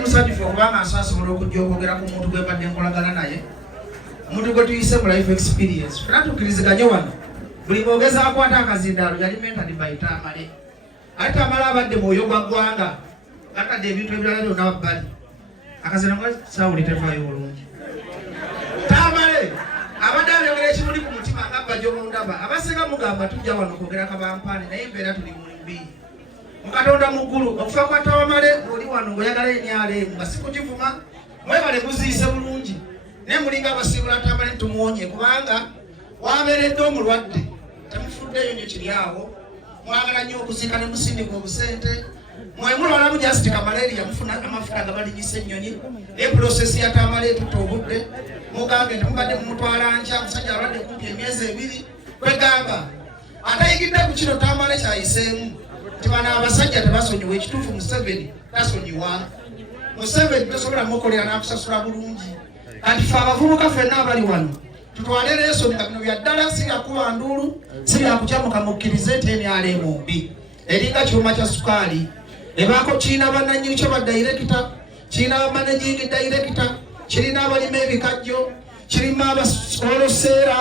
Musadifu kubanga asasobola okujja okwogera ku muntu gwe badde nkolagana naye omuntu gwe tuyise mu life experience fena tukkiriziganye wano buli boogeza akwata akazindaalo yali mentored by Tamale ate Tamale abadde mwoyo gwa ggwanga atadde ebintu ebirala byonna wabbali akazindaalo sawuli tevaayo bulungi Tamale abadde abyogera ekimuli ku mutima ngabba gy'omundaba abasinga mugamba tujja wano kwogera kabampaane naye embeera tuli mu mbi Mukatonda mugulu okufa kwa Tamale oli wano ngoyagala enyaleemu nga sikukivuma mwebale muziise bulungi naye mulinga abasiibula Tamale tumuwonye kubanga wabeeredde omulwadde temufuddeyo nyo kiri awo mwagala nnyo okuzika ne musindika obusente mwemulwalamu jastika malaria mufuna amafuta nga balinyisa ennyonyi naye pulosesi ya Tamale etutta obudde mugambe temubadde mumutwala nkya musajja alwadde kumpi emyezi 2 kwegamba atayigidde ku kino Tamale kyayiseemu tibana abasajja tebasonyiwa ekituufu Museveni tasonyiwa Museveni tosobola mukolera n'akusasula bulungi kati fe abavubuka ffenna abali wano tutwale leeso nga bino bya ddala si byakuba nduulu si byakukyamuka mukkirize nti enyaleemu mbi eringa kyuma kya sukaali ebaako kirina bannannyini kyo badirekita kirina managing director kirina abalima ebikajjo kirina abasoloseera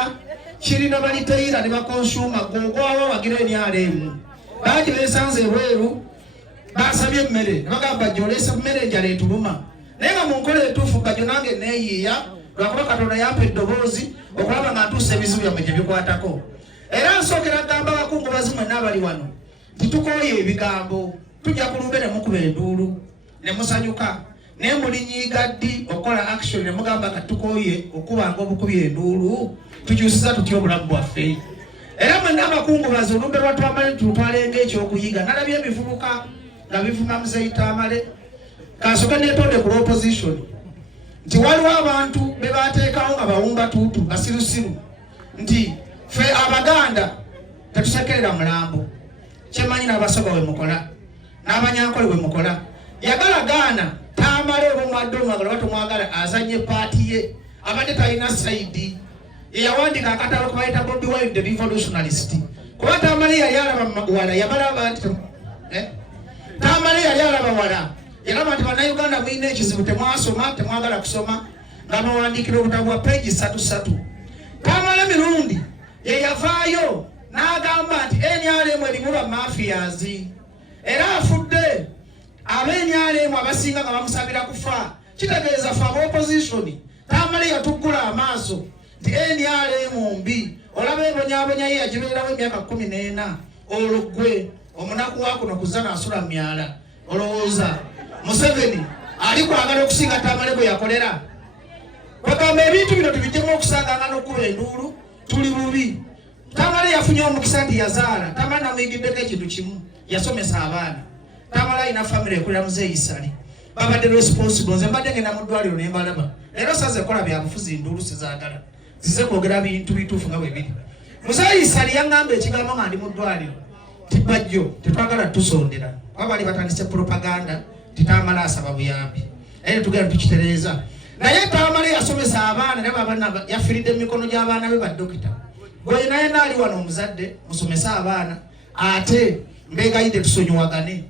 kirina baliteira ne bakonsuma gogwawo wagira enyaleemu Baki lesanze weru basabye emmere bagamba jolesa mmere enjala etuluma naye nga munkole etuufu gajo nange neeyiiya lwakuba Katonda yampa eddoboozi okulaba nga ntuusa ebizibu byammwe gye bikwatako era nsookera gamba abakungu bazimwe n'abali wano nti tukooye ebigambo tujja kulumbe ne mukuba enduulu ne musanyuka naye mulinyiiga ddi okukola action ne mugamba kati tukooye okubanga obukubye enduulu tukyusiza tutya obulamu bwaffe era mwenna abakungubazi olumbe lwa Tamale tutwalenga ekyokuyiga nalabye ebivubuka nga bivuma Muzeeyi Tamale kasoka netonde ku opposition nti waliwo abantu be bateekawo nga bawumba tuutu basirusiru nti fe Abaganda tetusekerera mulambo kyemanyi n'abasoga we mukola n'abanyankole we mukola yagala gaana Tamale obumwadde omwagala batomwagala azanye paati ye abadde talina saidi yawandika akatalo kubayita Bobi Wine the revolutionalist kuba Tamale yali alaba wala yabalaba nti Tamale yali alaba wala yalaba nti bannayuganda mulina ekizibu temwasoma temwagala kusoma nga bawandikira obutabo bwa peegi 3 Tamale mirundi ye yavaayo n'agamba nti NRM erimu ba mafias era afudde ab'NRM abasinga nga bamusabira kufa kitegeeza fa opposition Tamale yatuggula amaaso NRM mbi olaba ebonyabonya ye yagibeerawo emyaka 14 olugwe omunaku wakuno kuzana asula myala olowooza Museveni ali kwagala okusinga Tamale bwe yakolera bagamba ebintu bino tubijjemu okusanganga n'okuba enduulu tuli bubi Tamale yafunye omukisa nti yazaala Tamale namuyigiddeko ekintu kimu yasomesa abaana Tamale alina famire ekulira Muzeeyi Sali babadde responsible nze mbadde ngenda mu ddwaliro ne mbalaba leero saze kola byabufuzi nduulu sizaagala zize kwogera bintu bituufu nga bwe biri Muzeeyi Sali yaŋŋamba ekigambo nga ndi mu ddwaliro tibajjo tetwagala tusondera abali batandise propaganda Tamale asaba buyambi naye tugenda tukitereeza naye Tamale yasomesa abaana ne babana yafiridde emikono gy'abaana be baddokita gwe naye naali wano omuzadde musomesa abaana ate mbegayidde tusonyiwagane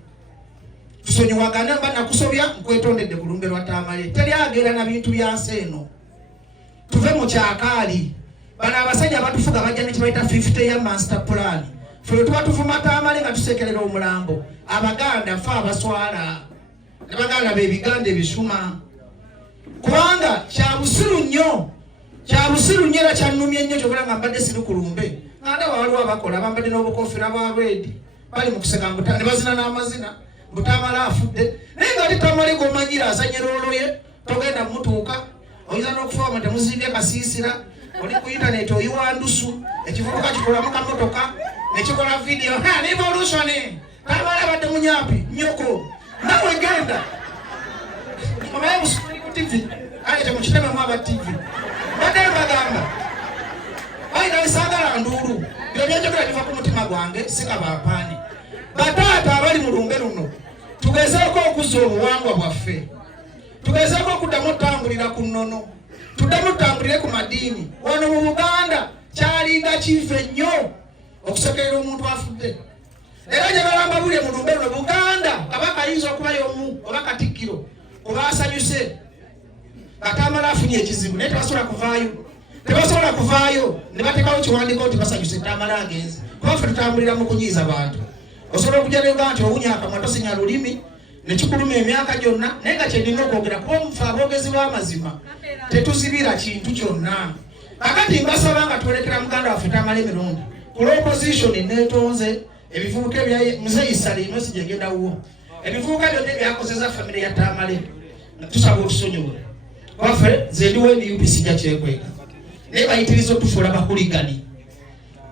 mba nakusobya nkwetondedde ku lumbe lwa Tamale teri agenda na bintu bya nsi eno tuve mu kyakaali bano abasajja batufuga bajja ne kibayita 50 ya master plan fe tuba tuvuma Tamale nga tusekerera omulambo Abaganda fe abaswala ne baganda b'ebiganda ebisuma kubanga kyabusiru nnyo era kyannumye nnyo kyobula nga mbadde siri ku lumbe nganda waliwo abakola abambadde n'obukofira bwa red bali mu kuseka ne bazina n'amazina Tamale afudde naye nga ate Tamale g'omanyira azanye looloye togenda mutuuka oyinza n'okufaama temuzimbye kasiisira oli ku internet oyiwa ndusu ekivubuka kikolamu kamotoka nekikola video revolution Tamale abadde munyampi nnyoko nawe genda omaye musukuli ku TV ale temukitememu aba TV badde bagamba bayina bisaagala nduulu bino byenjogera biva ku mutima gwange sikabampaani bataata abali mu lumbe luno tugezeeko okuzza obuwangwa bwaffe tugezeeko okuddamu otambulira ku nnono tuddamu otambulire ku madiini wano mu Buganda kyalinga kive nnyo okusekerera omuntu afudde era gye balamba buli mu lumbe luno Buganda kabaka ayinza okubayo omu oba Katikkiro kubasanyuse Katamala afunye ekizibu naye tebasobola kuvaayo ne bateekawo kiwandiiko nti basanyuse Tamala agenze kuba ffe tutambulira mu kunyiiza bantu osobola okujja ne ugamba nti owunya akamwa tosinya lulimi ne kikuluma emyaka gyonna naye nga kyendina okwogera kuba omufe aboogezi b'amazima tetuzibira kintu kyonna kakati mbasaba nga twolekera muganda waffe Tamala emirundi ku opposition neetonze ebivubuka ebya Mzee Issa Lino sijegenda wuwo ebivubuka byonna ebyakozesa famire ya Tamale tusaba otusonyiwe waffe nze ndiwo NUP sijja kyekweka naye bayitiriza otufuula bakuligani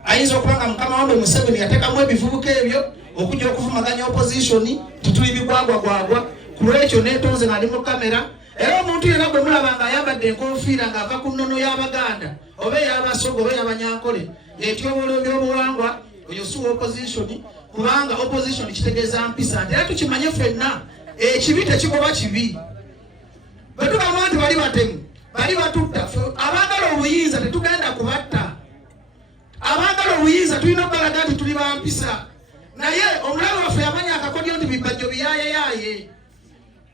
ayinza okuba nga mukama wambe Museveni yateekamu ebivubuka ebyo okujja okuvumaganya opposition tutuli bigwagwagwagwa ku lwekyo neetonze nga ndi mu kamera era omuntu yenna bwe mulaba nga ayambadde enkofiira ng'ava ku nnono y'Abaganda oba ey'Abasoga oba ey'Abanyankole etyobolo by'obuwangwa oyo si opposition kubanga opposition kitegeeza mpisa nti era tukimanye ffenna ekibi tekigoba kibi bwe tugamba nti bali batemu bali batutta abaagala obuyinza tetugenda kubatta abaagala obuyinza tulina okubalaga nti tuli bampisa naye omulabe waffe yamanya akakodyo nti bibajjo biyaayeyaye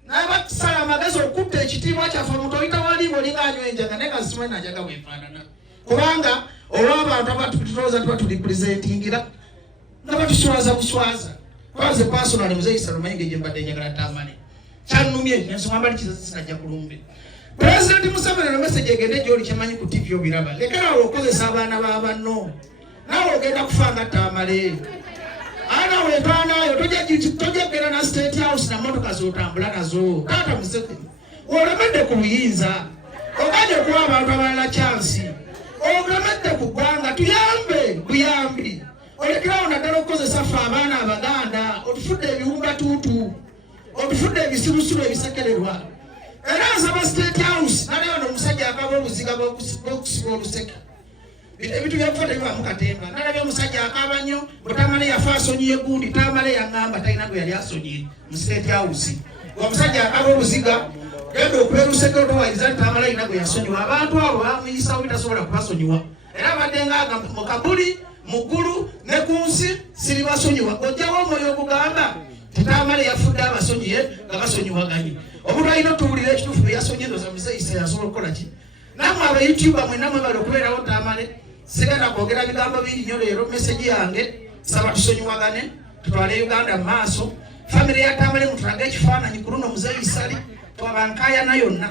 naye batusala amagezi okutta ekitiibwa kyaffe omuntu oyita walimu olinga anywa enjaga naye nga zisimu enanjaga bwefaanana kubanga olw'abantu abatulowooza nti batulipresentingira nga batuswaza buswaza kwaze personally Mzee Issa Lino gye mbadde njagala Tamale kyannumye nensonga mbali kizazi sinajja kulumbe President Museveni no message egende gy'oli kyemanyi ku TV obiraba lekera okozesa abaana b'abanno naawe ogenda kufa nga Tamale ana wetanayo tojagera na State House na motoka z'otambula nazo taata Museveni olemedde ku buyinza oganye kuwa abantu abalala chance olemedde ku ggwanga tuyambe buyambi olekerawo naddala okukozesa ffe abaana Abaganda otufudde ebiwumba tuutu otufudde ebisirusiru ebisekererwa era nsaba State House naleo n'omusajja akaba obuziga bw'okusiba oluseke ebintu byakufa tebibamu katemba nalabye omusajja akaba nnyo Tamale yafa asonyiye gundi Tamale yaŋŋamba talina gwe yali asonyiye mu State House omusajja akaba obuziga genda okubeera oluseke otowayiriza nti Tamale alina gwe yasonyiwa abantu abo bamuyisa obutasobola kubasonyiwa era abadde ng'agamba mu kabuli mu ggulu ne ku nsi siribasonyiwa ojjawo omwoyo ogugamba Tamale yafudde abasonyiye nga basonyiwaganye omuntu alina otuwulira ekituufu bye yasonyiroza Mzee Issa yasobola okukola ki nammwe aba YouTuber mwenna mwebale okubeerawo Tamale sigenda kwogera bigambo bingi nnyo leero message yange saba tusonyiwagane tutwale Uganda mu maaso famire ya Tamale mutulage ekifaananyi ku luno Mzee Issa Lino twabankaayana yonna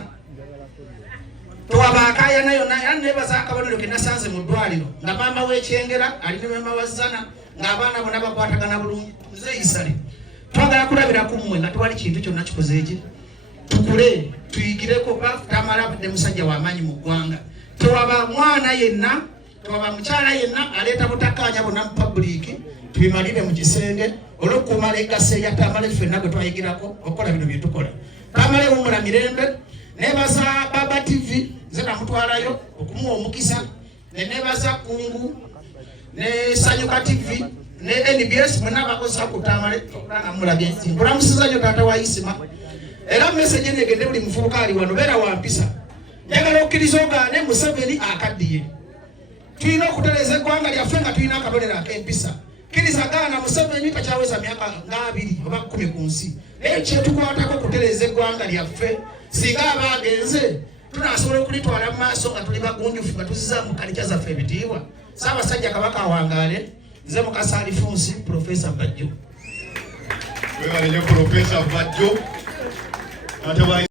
era nebaza akabonero ke nasanze mu ddwaliro nga maama w'ekyengera ali ne maama wazana ng'abaana bonna bakwatagana bulungi Mzee Issa Lino twagala kulabira ku mmwe nga tewali kintu kyonna kikoze eki tukule tuyigireko Tamale abadde musajja w'amaanyi mu ggwanga tewaba mwana yenna tewaba mukyala yenna aleeta butakkaanya bonna mu public tubimalire mu kisenge olw'okukuuma legacy ya Tamale ffenna gwe twayigirako okukola bino bye tukola Tamale wumula mirembe nebaza Baba TV nze namutwalayo okumuwa omukisa nebaza Kungu ne Sanyuka TV ne NBS mwenna bakozesa ku Tamale okulanga mulage nti nkulamusiza nnyo taata wa Isima era message negende buli muvubuka ali wano beera wampisa njagala okkiriza ogaane Museveni akaddiye tulina okutereeza eggwanga lyaffe nga tulina akabonero ak'empisa kkiriza gaana Museveni takyaweza myaka nga 2 oba 10 ku nsi naye kyetukwatako okutereeza eggwanga lyaffe singa aba agenze tunasobola okulitwala mu maaso nga tuli bagunjufu nga tuzizaamu kalikya zaffe ebitiibwa Ssaabasajja Kabaka awangaale nze Mukasa Alfonsi Professor Bajjo. Professor Bajjo.